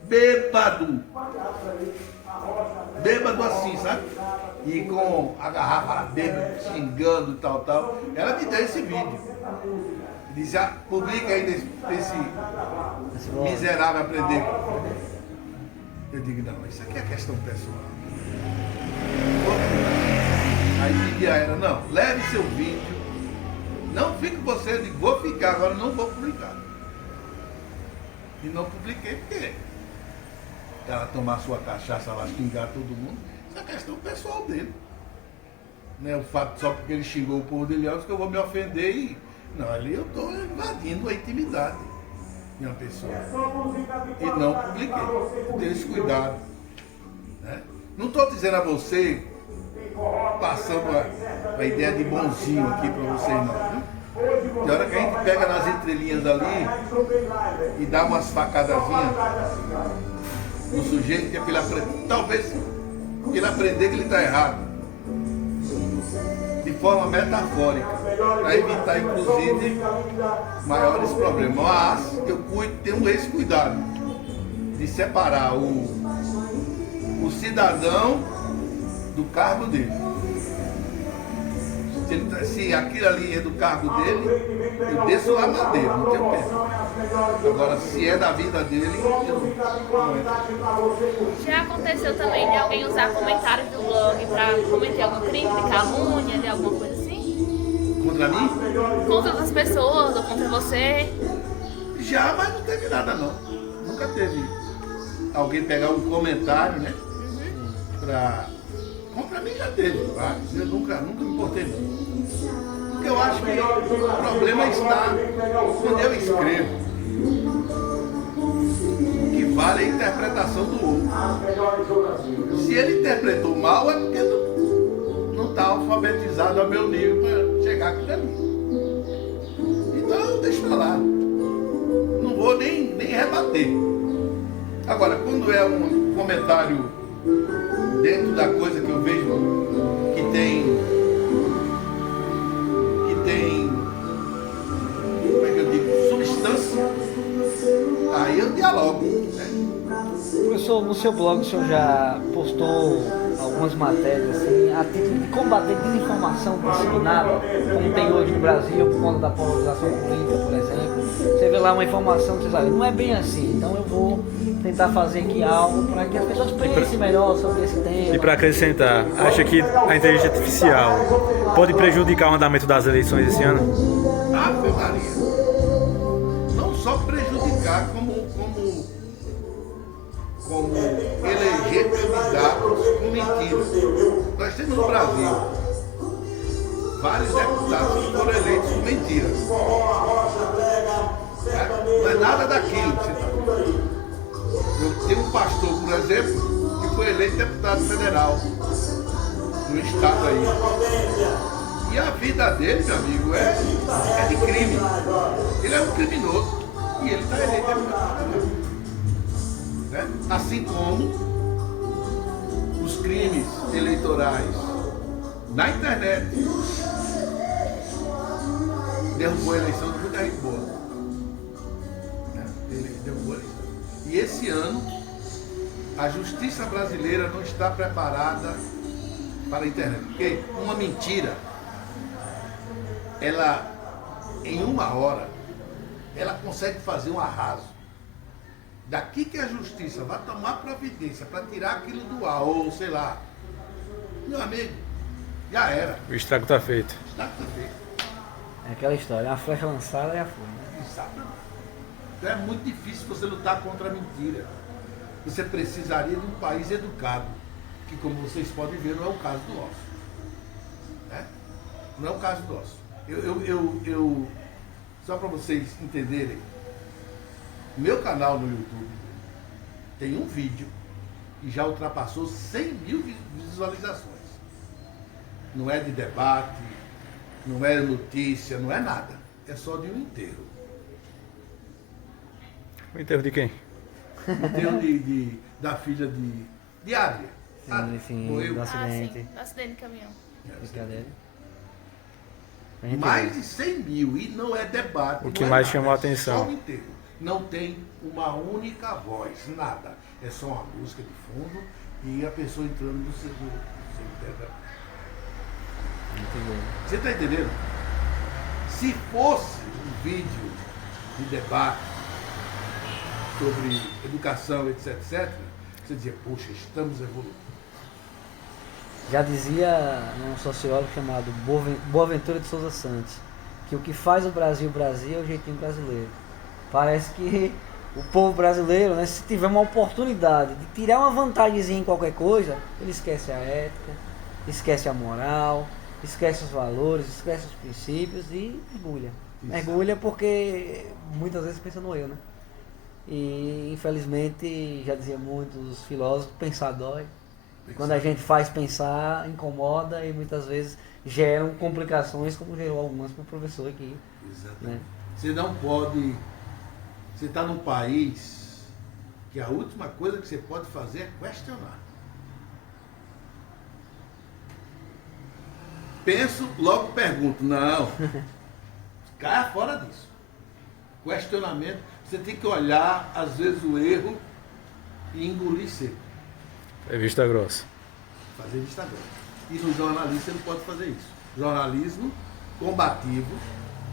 Bêbado. Bêbado assim, sabe? E com a garrafa bêbada, xingando e tal. Ela me deu esse vídeo. Disse, publica aí desse miserável aprender. Eu digo, não, isso aqui é questão pessoal. Aí pedia a ela, não, leve seu vídeo. Não fique você, eu digo, vou ficar, agora não vou publicar. E não publiquei porque ela tomar sua cachaça lá, xingar todo mundo, isso é questão pessoal dele. Não é o fato só porque ele xingou o povo de Ilhéus que eu vou me ofender e. Não, ali eu estou invadindo a intimidade de uma pessoa. E não publiquei. Eu tenho esse cuidado. Né? Não estou dizendo a você, passando a ideia de bonzinho aqui para vocês não. Viu? Tem hora que a gente pega nas entrelinhas ali e dá umas facadazinhas no sujeito que é para ele aprender. Talvez ele aprender que ele está errado. De forma metafórica. Para evitar, inclusive, maiores problemas. Mas eu tenho esse cuidado de separar o cidadão do cargo dele. Se aquilo ali é do cargo dele, eu desço lá madeira, não tenho pena. Agora, se é da vida dele, eu não entro. Já aconteceu também de alguém usar comentários do blog para cometer algum crime de calúnia, de alguma coisa assim? Contra mim? Contra outras pessoas ou contra você? Já, mas não teve nada não. Nunca teve alguém pegar um comentário, né? Contra mim já teve, vários. Eu nunca me importei muito. Porque eu acho que o problema está quando eu escrevo. O que vale é a interpretação do outro. Se ele interpretou mal, é porque não está alfabetizado a meu nível para chegar aqui ali. Então, deixa pra lá. Não vou nem rebater. Agora, quando é um comentário dentro da coisa que eu vejo que tem, como é que eu digo, substância, aí eu dialogo, né? Professor, no seu blog o senhor já postou algumas matérias assim, a título de combater desinformação disseminada, como tem hoje no Brasil, por conta da polarização política, por exemplo. Você vê lá uma informação que você sabe, não é bem assim, então eu vou tentar fazer aqui algo para que as pessoas pensem melhor sobre esse tema. E para acrescentar, acha que a inteligência artificial pode prejudicar o andamento das eleições esse ano? Ave Maria. Não só prejudicar, como eleger candidatos com mentiras. Nós temos no Brasil vários deputados que foram eleitos com mentiras. Não é nada daquilo que você está falando. Eu tenho um pastor, por exemplo, que foi eleito deputado federal no estado aí. E a vida dele, meu amigo, é de crime. Ele é um criminoso e ele está eleito deputado federal. né? Assim como os crimes eleitorais na internet derrubou a eleição de muita gente boa. Né? Ele derrubou a eleição. E esse ano, a justiça brasileira não está preparada para a internet. Porque uma mentira, ela, em uma hora, ela consegue fazer um arraso. Daqui que a justiça vai tomar providência para tirar aquilo do ar, ou sei lá, meu amigo, já era. O estrago tá feito. Está feito. É aquela história, uma flecha lançada já foi, né? Exatamente. Então é muito difícil você lutar contra a mentira. Você precisaria de um país educado, que como vocês podem ver, não é o caso do nosso. Né? Não é o caso do nosso. Só para vocês entenderem, meu canal no YouTube tem um vídeo que já ultrapassou 100 mil visualizações. Não é de debate, não é notícia, não é nada. É só de um enterro. O enterro de quem? Enterro da filha de Adria. Sim, Morreu. do Ah, sim, acidente. do acidente de caminhão. Brincadeira. A gente Mais vê. de 100 mil e não é debate. O que não é mais nada, chamou a é atenção. Só um enterro. Não tem uma única voz, nada. É só uma música de fundo e a pessoa entrando no cemitério. Entendeu? Você está entendendo? Se fosse um vídeo de debate sobre educação, etc, etc, você dizia, poxa, estamos evoluindo. Já dizia um sociólogo chamado Boaventura de Souza Santos, que o que faz o Brasil Brasil é o jeitinho brasileiro. Parece que o povo brasileiro, né, se tiver uma oportunidade de tirar uma vantagemzinha em qualquer coisa, ele esquece a ética, esquece a moral, esquece os valores, esquece os princípios e mergulha. Isso. Mergulha porque muitas vezes pensa no eu, né? E infelizmente, já dizia muitos filósofos, pensar dói. Quando a gente faz pensar, incomoda e muitas vezes geram complicações, como gerou algumas para o professor aqui. Exatamente. Né? Você não pode. Você está num país que a última coisa que você pode fazer é questionar. Penso, logo pergunto. Não. Caia fora disso. Questionamento. Você tem que olhar, às vezes, o erro e engolir seco. É vista grossa. Fazer vista grossa. E no jornalismo você não pode fazer isso. Jornalismo combativo,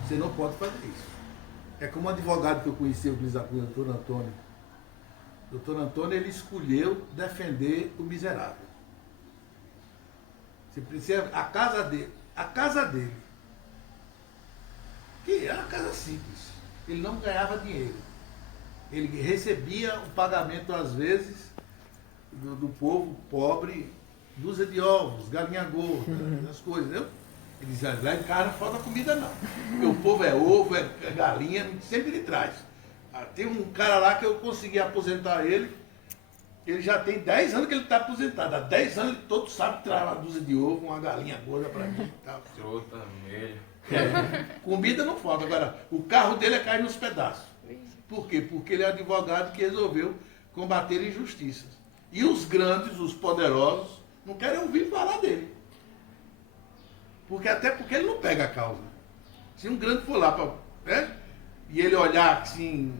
você não pode fazer isso. É como um advogado que eu conheci, o doutor Antônio. O doutor Antônio, ele escolheu defender o miserável. Você precisa, a casa dele, que era uma casa simples, ele não ganhava dinheiro. Ele recebia o pagamento, às vezes, do povo pobre, dúzia de ovos, galinha gorda, essas coisas, entendeu? Ele dizia, lá em casa não falta comida não. Porque o povo é ovo, é galinha, sempre ele traz. Tem um cara lá que eu consegui aposentar ele já tem 10 anos que ele está aposentado. Há 10 anos ele todo sábado traz uma dúzia de ovo, uma galinha gorda para mim e tal. Trota, milho. Comida não falta. Agora, o carro dele é cair nos pedaços. Por quê? Porque ele é advogado que resolveu combater injustiças. E os grandes, os poderosos, não querem ouvir falar dele. Até porque ele não pega a causa. Se um grande for lá e ele olhar assim.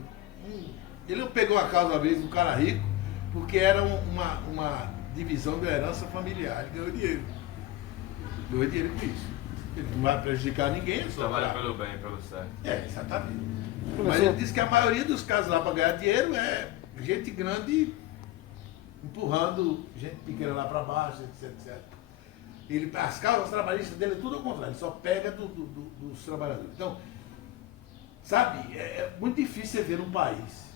Ele pegou a causa uma vez do cara rico, porque era uma divisão da herança familiar. Ele ganhou dinheiro. Ganhou dinheiro com isso. Ele não vai prejudicar ninguém, é só Trabalha pra... pelo bem, pelo certo. Exatamente. Mas ele disse que a maioria dos casos lá para ganhar dinheiro é gente grande empurrando gente pequena lá para baixo, etc, etc. As causas trabalhistas dele é tudo ao contrário, ele só pega dos trabalhadores. Então, sabe, é muito difícil você ver num país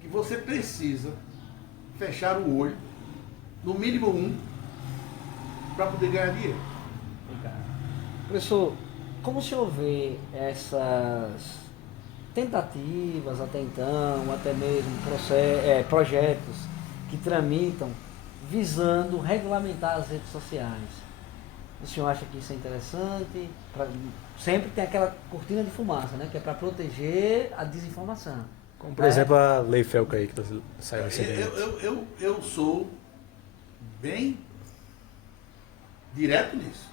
que você precisa fechar o olho, no mínimo para poder ganhar dinheiro. Professor, como o senhor vê essas tentativas até então, até mesmo projetos que tramitam visando regulamentar as redes sociais? O senhor acha que isso é interessante? Sempre tem aquela cortina de fumaça, né? Que é para proteger a desinformação. Como, por exemplo, a Lei Felca aí, que saiu recentemente. Eu sou bem direto nisso.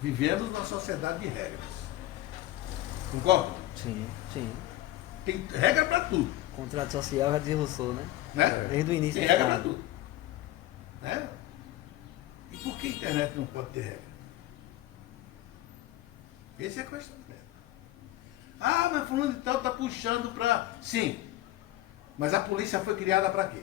Vivemos numa sociedade de regras. Concorda? Sim, sim. Tem regra para tudo. Contrato social já dizia Rousseau, né? Né? Desde o início. Tem do regra para Estado. tudo. Né? E por que a internet não pode ter regra? Essa é a questão. Ah, mas fulano de tal está puxando para... Sim. Mas a polícia foi criada para quê?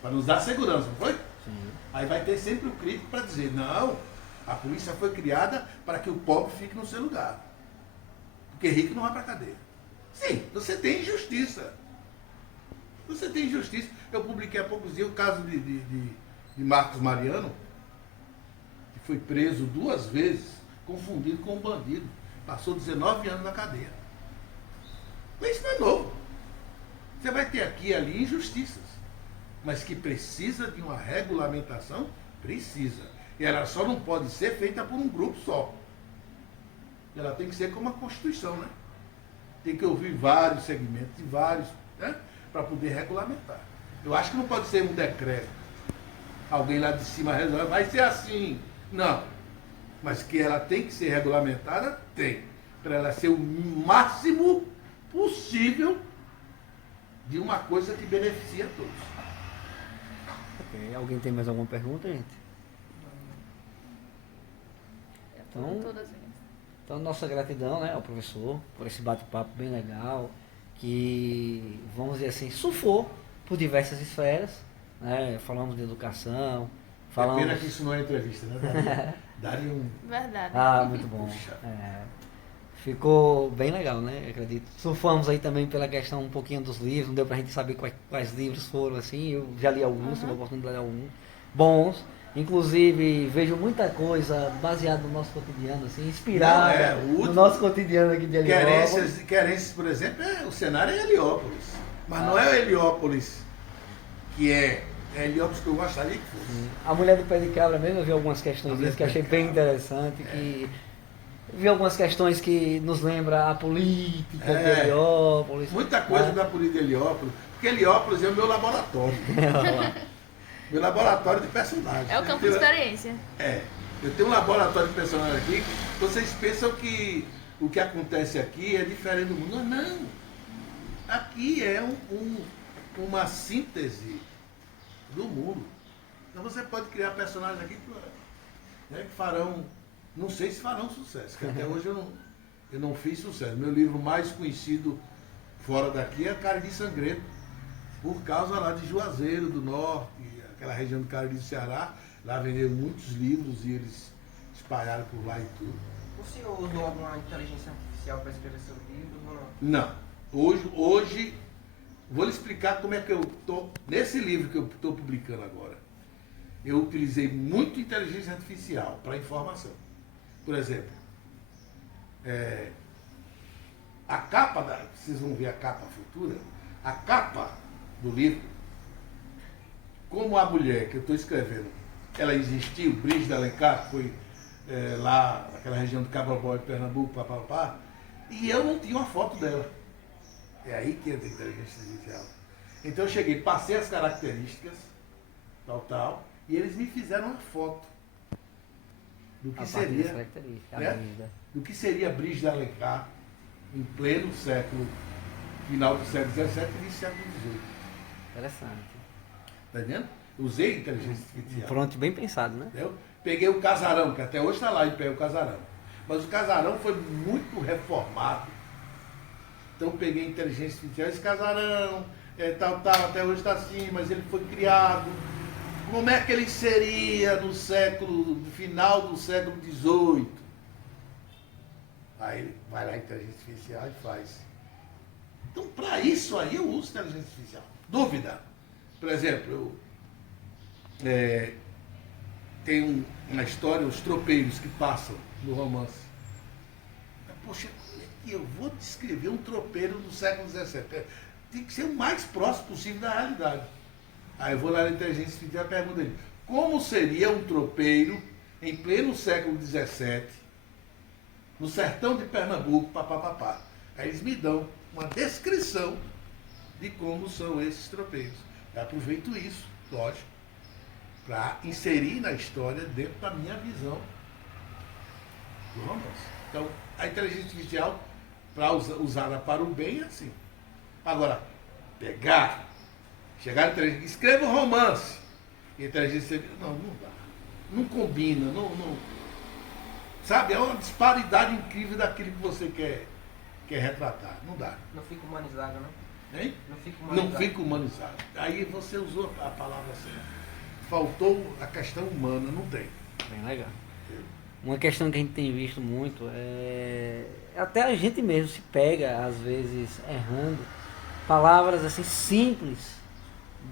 Para nos dar segurança, não foi? Sim. Aí vai ter sempre o crítico para dizer, não, a polícia foi criada para que o pobre fique no seu lugar. Porque rico não vai para cadeia. Sim, você tem injustiça. Você tem injustiça. Eu publiquei há poucos dias o caso de Marcos Mariano, que foi preso 2 vezes, confundido com um bandido. Passou 19 anos na cadeia. Mas isso não é novo. Você vai ter aqui e ali injustiças. Mas que precisa de uma regulamentação, precisa. E ela só não pode ser feita por um grupo só. Ela tem que ser como a Constituição, né? Tem que ouvir vários segmentos, de vários, né? Para poder regulamentar. Eu acho que não pode ser um decreto. Alguém lá de cima resolve, vai ser assim. Não. Mas que ela tem que ser regulamentada, tem. Para ela ser o máximo possível de uma coisa que beneficia a todos. Ok. Alguém tem mais alguma pergunta, gente? Então, Todas as minhas. Então, nossa gratidão, né, ao professor por esse bate-papo bem legal, que, vamos dizer assim, surfou por diversas esferas, né? Falamos de educação, falamos... É pena que isso não é entrevista, né? Daria um... Verdade. Ah, muito bom. É, ficou bem legal, né? Acredito. Surfamos aí também pela questão um pouquinho dos livros, não deu pra gente saber quais livros foram, assim, eu já li alguns, tive a oportunidade de ler alguns, bons. Inclusive, vejo muita coisa baseada no nosso cotidiano, assim, inspirada no nosso cotidiano aqui de Heliópolis. Querências, por exemplo, o cenário é Heliópolis. Mas não é o Heliópolis que é Heliópolis que eu gostaria que fosse. A Mulher do Pé de Cabra mesmo, eu vi algumas questões que achei bem interessante, que vi algumas questões que nos lembra a política de Heliópolis. Muita coisa da política de Heliópolis, porque Heliópolis é o meu laboratório. Meu laboratório de personagens. É o campo de experiência. Eu tenho um laboratório de personagens aqui. Vocês pensam que o que acontece aqui é diferente do mundo. Não. Aqui é uma síntese do mundo. Então você pode criar personagens aqui que farão, não sei se farão sucesso, que até hoje eu não fiz sucesso. Meu livro mais conhecido fora daqui é Cariri Sangrento, por causa lá de Juazeiro do Norte, aquela região do Cariri do Ceará. Lá venderam muitos livros e eles espalharam por lá e tudo. O senhor usou alguma inteligência artificial para escrever seus livros ou não? Não. Hoje, vou lhe explicar como é que eu estou. Nesse livro que eu estou publicando agora, eu utilizei muito inteligência artificial para informação. Por exemplo, a capa vocês vão ver a capa futura, a capa do livro, como a mulher que eu estou escrevendo, ela existiu, Brígida Alencar, foi lá naquela região do Cabrobó, Pernambuco, papapá, e eu não tinha uma foto dela. É aí que entra a inteligência artificial. Então eu cheguei, passei as características, tal, e eles me fizeram uma foto do que seria, né, do que seria Brígida Alencar em pleno século, final do século XVII e início do século XVIII. Interessante. Tá vendo? Usei inteligência artificial. Pronto, bem pensado, né? Entendeu? Peguei o casarão, que até hoje está lá em pé o casarão. Mas o casarão foi muito reformado. Então peguei a inteligência artificial, esse casarão, até hoje está assim, mas ele foi criado. Como é que ele seria no final do século XVIII? Aí ele vai lá a inteligência artificial e faz. Então, para isso aí eu uso inteligência artificial. Dúvida. Por exemplo, tem uma história, os tropeiros que passam no romance. Poxa, como é que eu vou descrever um tropeiro do século XVII? Tem que ser o mais próximo possível da realidade. Aí eu vou lá na inteligência artificial e pergunto a ele, como seria um tropeiro em pleno século XVII, no sertão de Pernambuco, papapá. Aí eles me dão uma descrição de como são esses tropeiros. Eu aproveito isso, lógico, para inserir na história dentro da minha visão do romance. Então, a inteligência artificial, para usada para o bem, é assim. Agora, chegar a inteligência, escreva um romance. E a inteligência, não dá. Não combina, sabe, é uma disparidade incrível daquilo que você quer retratar. Não dá. Não fica humanizado, né? Hein? Não fica humanizado. Não fica humanizado. Aí você usou a palavra certa. Faltou a questão humana, não tem. Bem legal. Uma questão que a gente tem visto muito é até a gente mesmo se pega, às vezes, errando palavras assim simples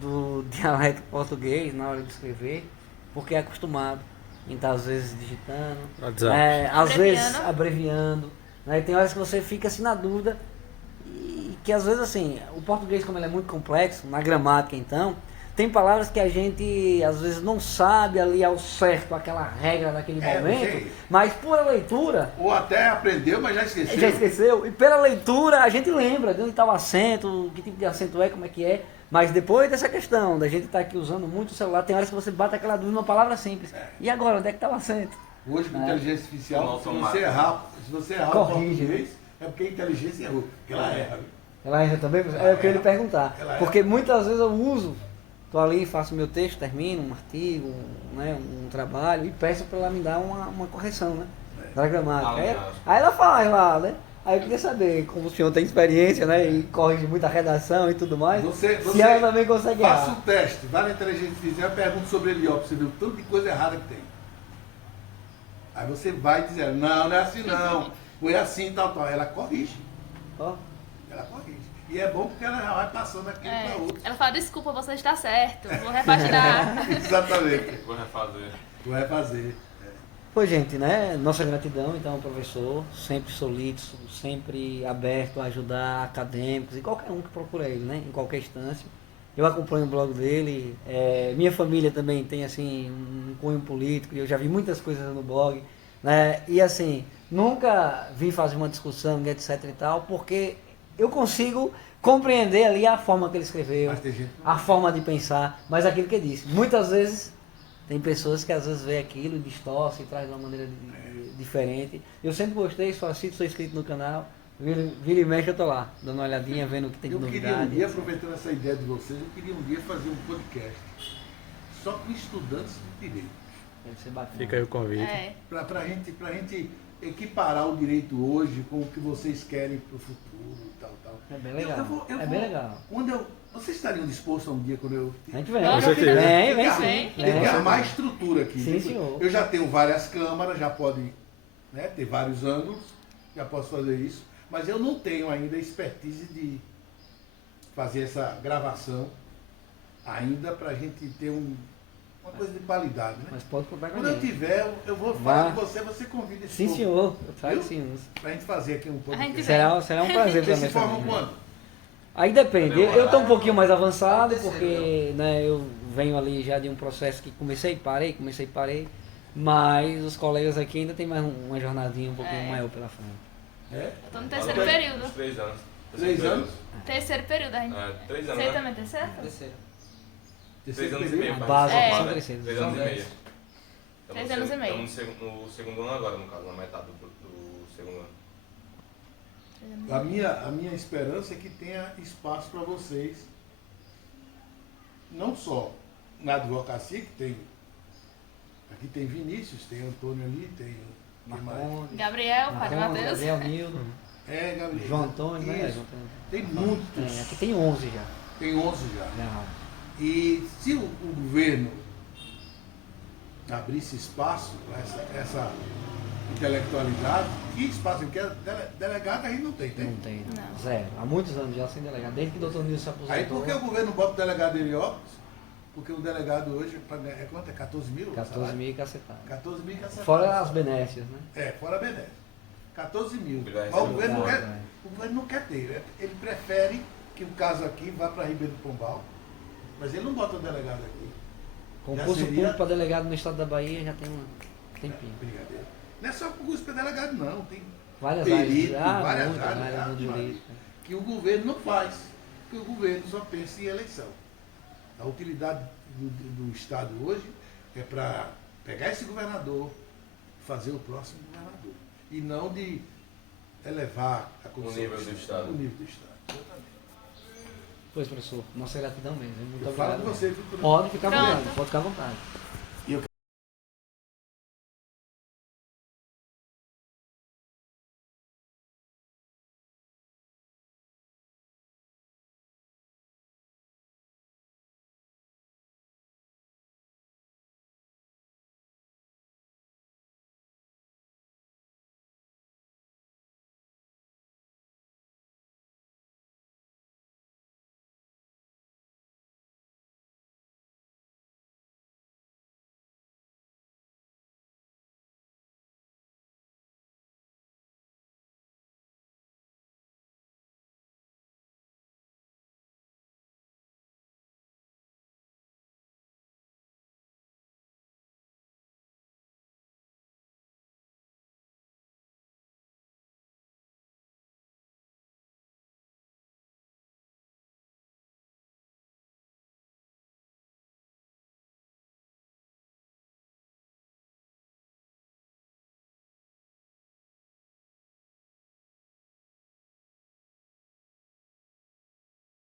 do dialeto português na hora de escrever, porque é acostumado em estar às vezes digitando, às vezes abreviando, né? Tem horas que você fica assim na dúvida e que às vezes assim, o português como ele é muito complexo, na gramática então, tem palavras que a gente às vezes não sabe ali ao certo aquela regra daquele momento, mas por leitura... Ou até aprendeu, mas já esqueceu. Já esqueceu. E pela leitura a gente lembra de onde está o acento, que tipo de acento é, como é que é. Mas depois dessa questão da gente estar aqui usando muito o celular, tem horas que você bate aquela dúvida numa palavra simples. E agora, onde é que está o acento? Hoje com inteligência artificial, se você errar corrige, o português, é porque a inteligência errou. Porque ela erra. Ela erra também? É o que eu ia lhe perguntar. Porque muitas vezes eu uso... Estou ali, faço meu texto, termino um artigo, né, um trabalho e peço para ela me dar uma correção, né, da gramática. Aí ela faz lá, né? Aí eu queria saber, como o senhor tem experiência, né, e corrige muita redação e tudo mais, se ela também consegue errar. Faça o teste, vai na inteligência artificial e pergunta sobre Heliópolis, você viu tanto de coisa errada que tem. Aí você vai dizer, não é assim não, foi assim, tal. Ela corrige. Ela corrige. E é bom porque ela já vai passando aquilo para outro. Ela fala, desculpa, você está certo, vou repaginar. Exatamente. Vou refazer. Pois, gente, né? Nossa gratidão, então, ao professor, sempre solícito, sempre aberto a ajudar acadêmicos e qualquer um que procura ele, né? Em qualquer instância. Eu acompanho o blog dele, minha família também tem, assim, um cunho político, e eu já vi muitas coisas no blog, né? E, assim, nunca vim fazer uma discussão, etc e tal, porque... eu consigo compreender ali a forma que ele escreveu, a forma de pensar, mas aquilo que ele disse. Muitas vezes, tem pessoas que às vezes vê aquilo, distorce e traz de uma maneira diferente. Eu sempre gostei, sou inscrito no canal, vira e mexe eu tô lá, dando uma olhadinha, vendo o que tem de novidade. Eu queria um dia, aproveitando essa ideia de vocês, eu queria um dia fazer um podcast só com estudantes de direito. Deve ser bacana. Fica aí o convite. Pra gente equiparar o direito hoje com o que vocês querem pro futuro e tal. É bem legal. É bem legal. Vocês estariam dispostos a um dia quando eu... A gente vem. Com certeza. Vem. Tem que armar estrutura aqui. Sim, senhor. Eu já tenho várias câmaras, já pode, né, ter vários ângulos, já posso fazer isso, mas eu não tenho ainda a expertise de fazer essa gravação ainda pra gente ter uma coisa de qualidade, né? Mas pode contar com Quando eu tiver, eu vou falar com você convida esse Sim, povo, senhor. Eu trago sim. pra gente fazer aqui um podcast. Será um prazer Vocês também. se formam quando? Aí depende. Eu estou um pouquinho mais avançado, porque né, eu venho ali já de um processo que comecei e parei, mas os colegas aqui ainda tem mais uma jornadinha um pouquinho maior pela frente. É? Eu tô no terceiro período. 3 anos. 3 anos? Terceiro período, a gente. 3 anos. Você né? também terceiro? Terceiro. 3 anos e meio. A pai. base É. são crescendo. 3 anos e meio. 3 anos e meio. Estamos no segundo ano agora, no caso, na metade do segundo ano. A minha esperança é que tenha espaço para vocês, não só na advocacia, que tem. Aqui tem Vinícius, tem Antônio ali, tem. Marcondes, Gabriel, Padre Matheus. Gabriel Nildo, Gabriel. João Antônio, né? Isso. João Antônio. Tem muitos. Aqui tem 11 já. Tem 11 já. Já. E se o governo abrisse espaço para essa intelectualidade, que espaço ele quer? Delegado a gente não tem, tem? Não tem, não. Não. Zero. Há muitos anos já sem delegado. Desde que o doutor Nilson se aposentou. Aí por que o governo bota o delegado em Heliópolis? Porque o delegado hoje, é quanto? É 14 mil? 14 mil e cacetado. 14 mil e cacetado. Fora as benécias, né? Fora a benéfica. 14 mil. Ele vai Mas o receber governo, um o governo não quer ter. Ele prefere que o caso aqui vá para Ribeiro do Pombal, mas ele não bota o delegado aqui. Concurso seria- público para delegado no estado da Bahia já tem um tempinho. Brigadeiro. Não é só concurso para delegado, não. Tem Várias perito, áreas. várias Muitas áreas, áreas do Ave Maria, direito. que o governo não faz. Porque o governo só pensa em eleição. A utilidade do Estado hoje é para pegar esse governador e fazer o próximo governador. E não de elevar a condição nível do Estado. O nível do Estado. Exatamente. Pois, professor, nossa gratidão mesmo. Muito Eu falo obrigado. de você, viu? Pode ficar à Pronto. vontade, pode ficar à vontade.